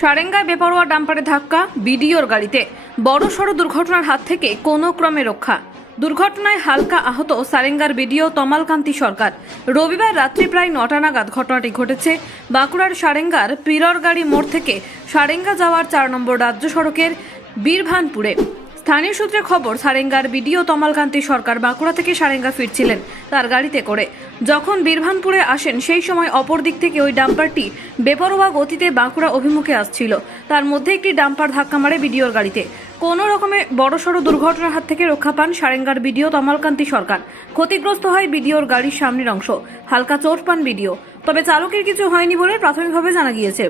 সারেঙ্গায় বেপরোয়া ডাম্পারে ধাক্কা, বিডিওর গাড়িতে বড়সড় দুর্ঘটনার হাত থেকে কোনো ক্রমে রক্ষা। দুর্ঘটনায় হালকা আহত সারেঙ্গার বিডিও তমালকান্তি সরকার। রবিবার রাত্রি প্রায় ৯টা নাগাদ ঘটনাটি ঘটেছে বাঁকুড়ার সারেঙ্গার পীররগাড়ি মোড় থেকে সারেঙ্গা যাওয়ার ৪ নম্বর রাজ্য সড়কের বীরভানপুরে। স্থানীয় সূত্রে খবর, সারেঙ্গার বিডিও তমালকান্তি সরকার বাঁকুড়া থেকে সারেঙ্গা ফিরছিলেন তার গাড়িতে করে। যখন বীরভানপুরে আসেন সেই সময় অপর দিক থেকে ওই ডাম্পারটি বেপরোয়া গতিতে বাঁকুড়া অভিমুখে আসছিল। তার মধ্যে একটি ডাম্পার ধাক্কা মারে বিডিওর গাড়িতে। কোনো রকমে বড়সড় দুর্ঘটনার হাত থেকে রক্ষা পান সারেঙ্গার বিডিও তমালকান্তি সরকার। ক্ষতিগ্রস্ত হয় বিডিওর গাড়ির সামনের অংশ, হালকা চোট পান বিডিও। তবে চালকের কিছু হয়নি বলে প্রাথমিকভাবে জানা গিয়েছে।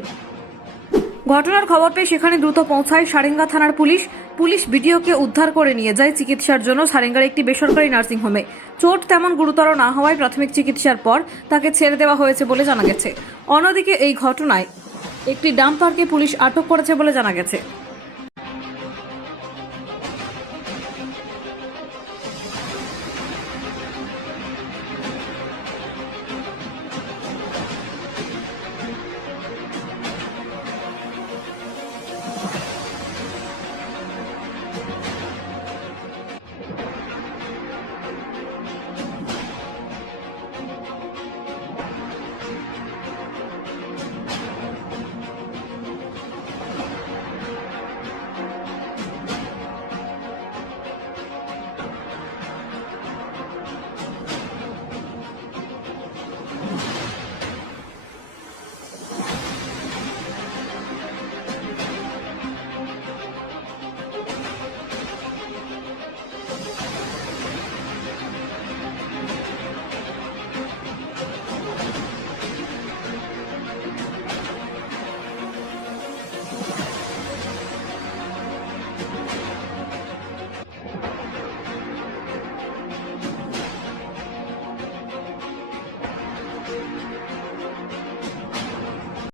ঘটনার খবর পেয়ে সেখানে দ্রুত পৌঁছায় সারেঙ্গা থানার পুলিশ। পুলিশ বিডিওকে উদ্ধার করে নিয়ে যায় চিকিৎসার জন্য সারেঙ্গার একটি বেসরকারি নার্সিংহোমে। চোট তেমন গুরুতর না হওয়ায় প্রাথমিক চিকিৎসার পর তাকে ছেড়ে দেওয়া হয়েছে বলে জানা গেছে। অন্যদিকে এই ঘটনায় একটি ডাম্পারকে পুলিশ আটক করেছে বলে জানা গেছে।